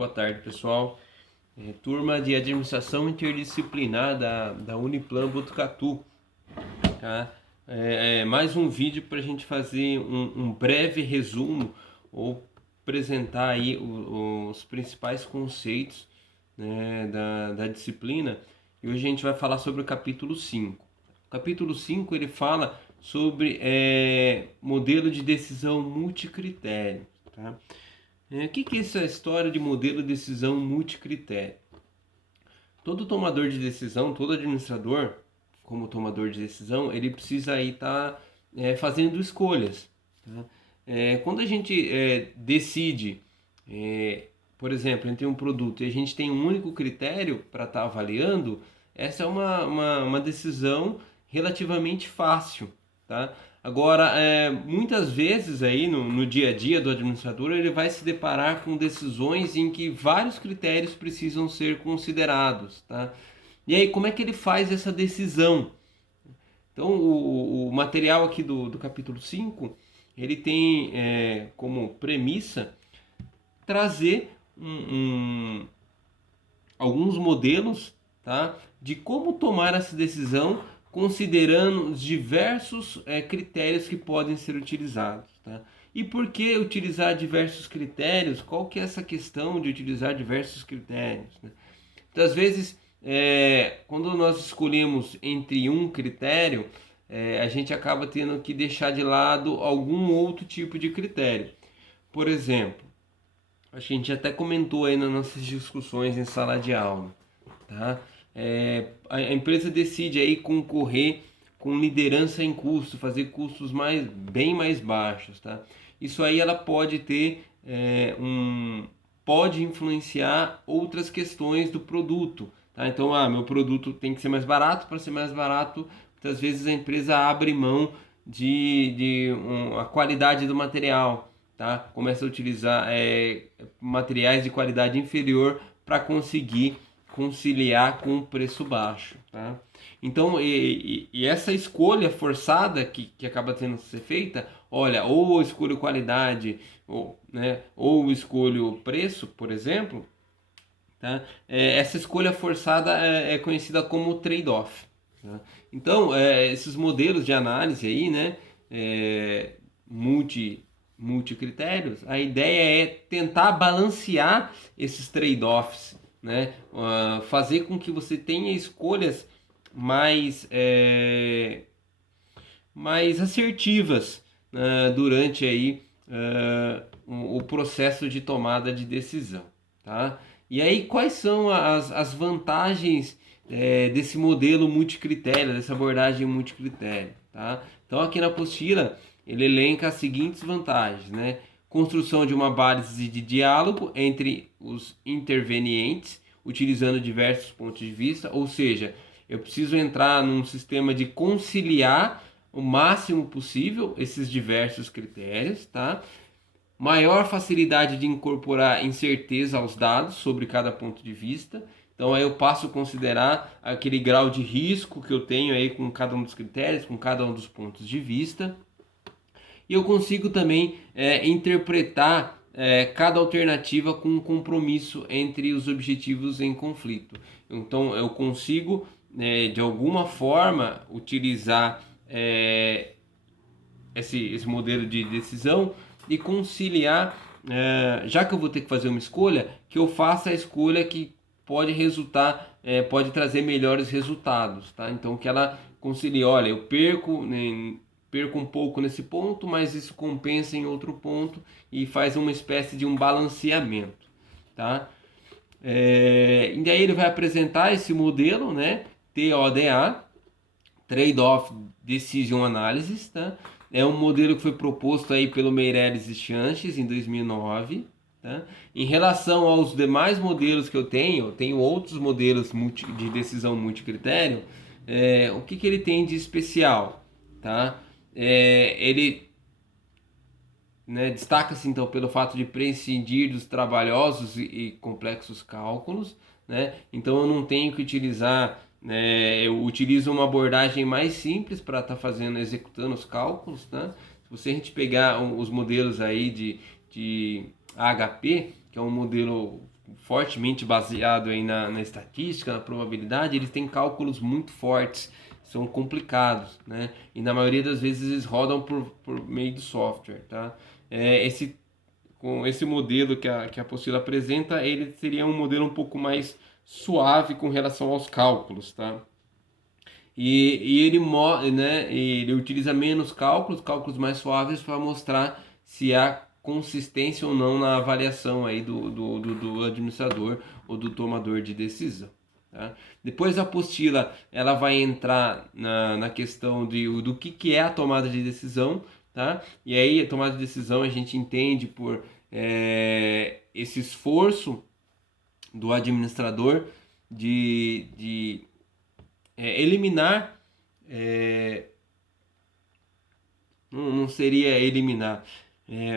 Boa tarde, pessoal. Turma de Administração Interdisciplinar da Uniplan Botucatu, tá? Mais um vídeo para a gente fazer um breve resumo ou apresentar aí os principais conceitos, né, da disciplina. E hoje a gente vai falar sobre o capítulo 5. O capítulo 5 ele fala sobre modelo de decisão multicritério, tá? O que é essa história de modelo de decisão multicritério? Todo tomador de decisão, todo administrador, como tomador de decisão, ele precisa aí estar fazendo escolhas. Tá? Quando a gente decide, por exemplo, entre um produto e a gente tem um único critério para estar avaliando, essa é uma decisão relativamente fácil. Tá? Agora, muitas vezes aí no dia a dia do administrador, ele vai se deparar com decisões em que vários critérios precisam ser considerados, tá? E aí, como é que ele faz essa decisão? Então, o material aqui do capítulo 5, ele tem como premissa trazer alguns modelos, tá, de como tomar essa decisão considerando os diversos critérios que podem ser utilizados. Tá? E por que utilizar diversos critérios? Qual que é essa questão de utilizar diversos critérios? Né? Muitas vezes, quando nós escolhemos entre um critério, a gente acaba tendo que deixar de lado algum outro tipo de critério. Por exemplo, acho que a gente até comentou aí nas nossas discussões em sala de aula, tá? A empresa decide aí concorrer com liderança em custo, fazer custos bem mais baixos, tá? Isso aí ela pode ter pode influenciar outras questões do produto, tá? Então, meu produto tem que ser mais barato. Para ser mais barato, muitas vezes a empresa abre mão a qualidade do material, tá? Começa a utilizar materiais de qualidade inferior para conseguir conciliar com o preço baixo, tá? Então, essa escolha forçada que acaba tendo que ser feita, olha, ou eu escolho qualidade, ou escolho preço, por exemplo, tá? Essa escolha forçada é conhecida como trade-off. Tá? Então, esses modelos de análise aí, né, multicritérios, a ideia é tentar balancear esses trade-offs, né? Fazer com que você tenha escolhas mais assertivas durante aí o processo de tomada de decisão, tá? E aí, quais são as vantagens desse modelo multicritério, dessa abordagem multicritério, tá? Então, aqui na apostila, ele elenca as seguintes vantagens, né? Construção de uma base de diálogo entre os intervenientes, utilizando diversos pontos de vista, ou seja, eu preciso entrar num sistema de conciliar o máximo possível esses diversos critérios, tá? Maior facilidade de incorporar incerteza aos dados sobre cada ponto de vista. Então aí eu passo a considerar aquele grau de risco que eu tenho aí com cada um dos critérios, com cada um dos pontos de vista. E eu consigo também interpretar cada alternativa com um compromisso entre os objetivos em conflito. Então eu consigo, de alguma forma, utilizar esse modelo de decisão e conciliar, já que eu vou ter que fazer uma escolha, que eu faça a escolha que pode resultar, pode trazer melhores resultados, tá? Então que ela concilie, olha, eu perco um pouco nesse ponto, mas isso compensa em outro ponto e faz uma espécie de um balanceamento, tá? E daí ele vai apresentar esse modelo, né? TODA, Trade-off Decision Analysis, tá? É um modelo que foi proposto aí pelo Meirelles e Sanches em 2009. Tá? Em relação aos demais modelos que eu tenho outros modelos de decisão multicritério. O que ele tem de especial? Tá? Ele, né, destaca-se então pelo fato de prescindir dos trabalhosos e complexos cálculos, né? Então eu não tenho que utilizar, eu utilizo uma abordagem mais simples para estar executando os cálculos, tá? Se a gente pegar os modelos aí de AHP, que é um modelo fortemente baseado aí na estatística, na probabilidade, eles têm cálculos muito fortes, são complicados, né? E na maioria das vezes eles rodam por meio do software, tá? Com esse modelo que a apostila apresenta, ele seria um modelo um pouco mais suave com relação aos cálculos, tá? Ele utiliza menos cálculos mais suaves para mostrar se há consistência ou não na avaliação aí do administrador ou do tomador de decisão. Tá? Depois a apostila ela vai entrar na questão do que é a tomada de decisão. Tá? E aí a tomada de decisão a gente entende por esse esforço do administrador de eliminar, não seria eliminar,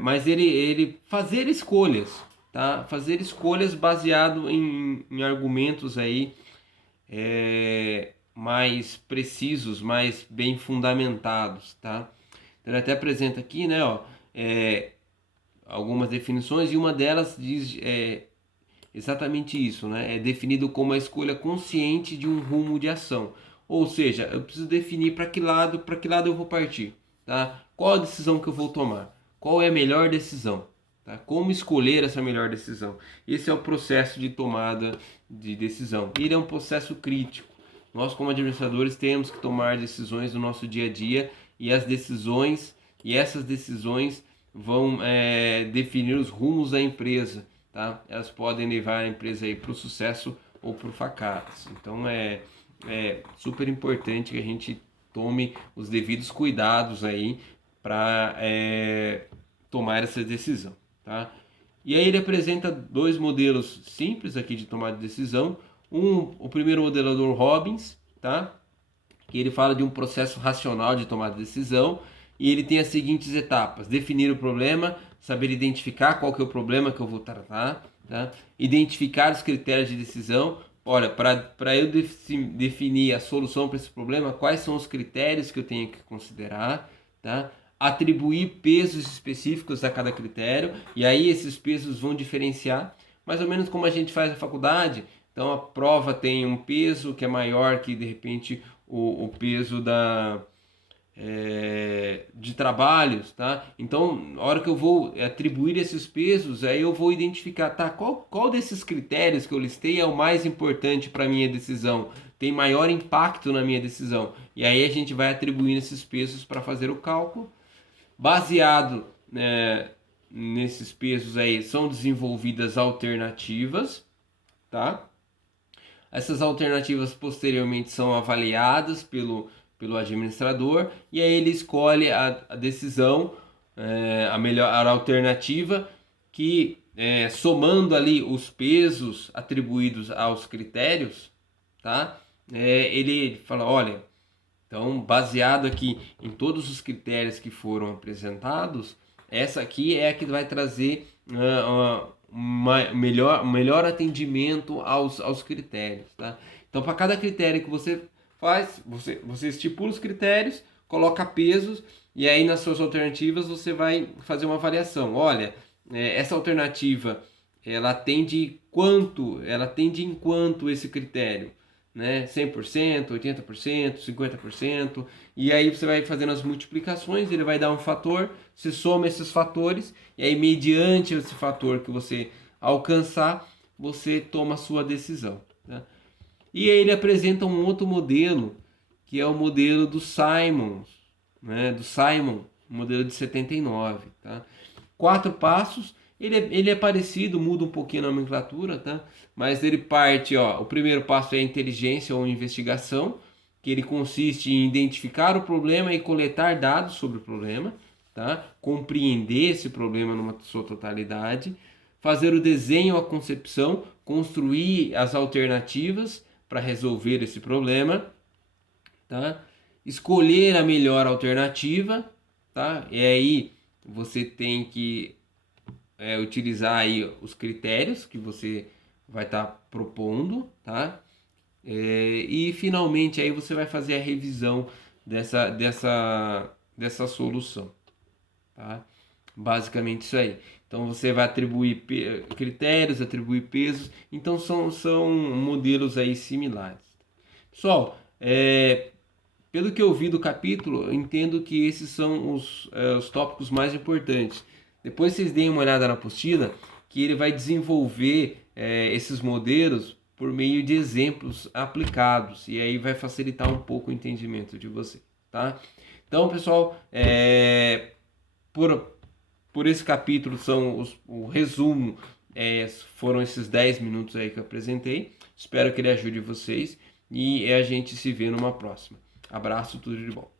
mas ele fazer escolhas, tá? Fazer escolhas baseado em argumentos aí mais precisos, mais bem fundamentados, tá? Então, ele até apresenta aqui, né, ó, algumas definições e uma delas diz exatamente isso, né? É definido como a escolha consciente de um rumo de ação. Ou seja, eu preciso definir para que lado eu vou partir, tá? Qual a decisão que eu vou tomar? Qual é a melhor decisão? Tá? Como escolher essa melhor decisão? Esse é o processo de tomada de decisão. Ele é um processo crítico. Nós, como administradores, temos que tomar decisões no nosso dia a dia e essas decisões vão definir os rumos da empresa. Tá? Elas podem levar a empresa para o sucesso ou para o fracasso. Então é super importante que a gente tome os devidos cuidados aí para tomar essa decisão. Tá? E aí ele apresenta dois modelos simples aqui de tomada de decisão. O primeiro modelo é do Robbins, tá? Que ele fala de um processo racional de tomada de decisão e ele tem as seguintes etapas: definir o problema, saber identificar qual que é o problema que eu vou tratar, tá? Identificar os critérios de decisão. Olha, para eu definir a solução para esse problema, quais são os critérios que eu tenho que considerar, tá? Atribuir pesos específicos a cada critério, e aí esses pesos vão diferenciar, mais ou menos como a gente faz na faculdade. Então a prova tem um peso que é maior que de repente o peso de trabalhos, tá? Então, na hora que eu vou atribuir esses pesos, aí eu vou identificar, tá? Qual desses critérios que eu listei é o mais importante para a minha decisão? Tem maior impacto na minha decisão? E aí a gente vai atribuindo esses pesos para fazer o cálculo. Baseado nesses pesos aí, são desenvolvidas alternativas, tá? Essas alternativas posteriormente são avaliadas pelo administrador e aí ele escolhe a decisão, a melhor alternativa que, somando ali os pesos atribuídos aos critérios, tá? Ele fala, olha, então baseado aqui em todos os critérios que foram apresentados, essa aqui é a que vai trazer melhor atendimento aos critérios, tá? Então, para cada critério que você faz, você estipula os critérios, coloca pesos e aí nas suas alternativas você vai fazer uma avaliação. Olha, essa alternativa ela atende em quanto esse critério, né? 100%, 80%, 50%, e aí você vai fazendo as multiplicações, ele vai dar um fator, você soma esses fatores, e aí mediante esse fator que você alcançar, você toma a sua decisão. Né? E aí ele apresenta um outro modelo, que é o modelo do Simon, né? Do Simon, modelo de 79. Tá? 4 passos, ele é parecido, muda um pouquinho a nomenclatura, tá? Mas ele parte, ó, o primeiro passo é a inteligência ou investigação, que ele consiste em identificar o problema e coletar dados sobre o problema, tá? Compreender esse problema numa sua totalidade, fazer o desenho, a concepção, construir as alternativas para resolver esse problema, tá? Escolher a melhor alternativa, tá? E aí você tem que utilizar aí os critérios que você vai estar propondo, tá? E finalmente aí você vai fazer a revisão dessa solução, tá? Basicamente isso aí. Então você vai atribuir critérios, atribuir pesos, então são modelos aí similares. Pessoal, pelo que eu vi do capítulo, eu entendo que esses são os tópicos mais importantes. Depois vocês deem uma olhada na apostila, que ele vai desenvolver esses modelos por meio de exemplos aplicados, e aí vai facilitar um pouco o entendimento de você, tá? Então, pessoal, por esse capítulo o resumo, foram esses 10 minutos aí que eu apresentei. Espero que ele ajude vocês e a gente se vê numa próxima. Abraço, tudo de bom.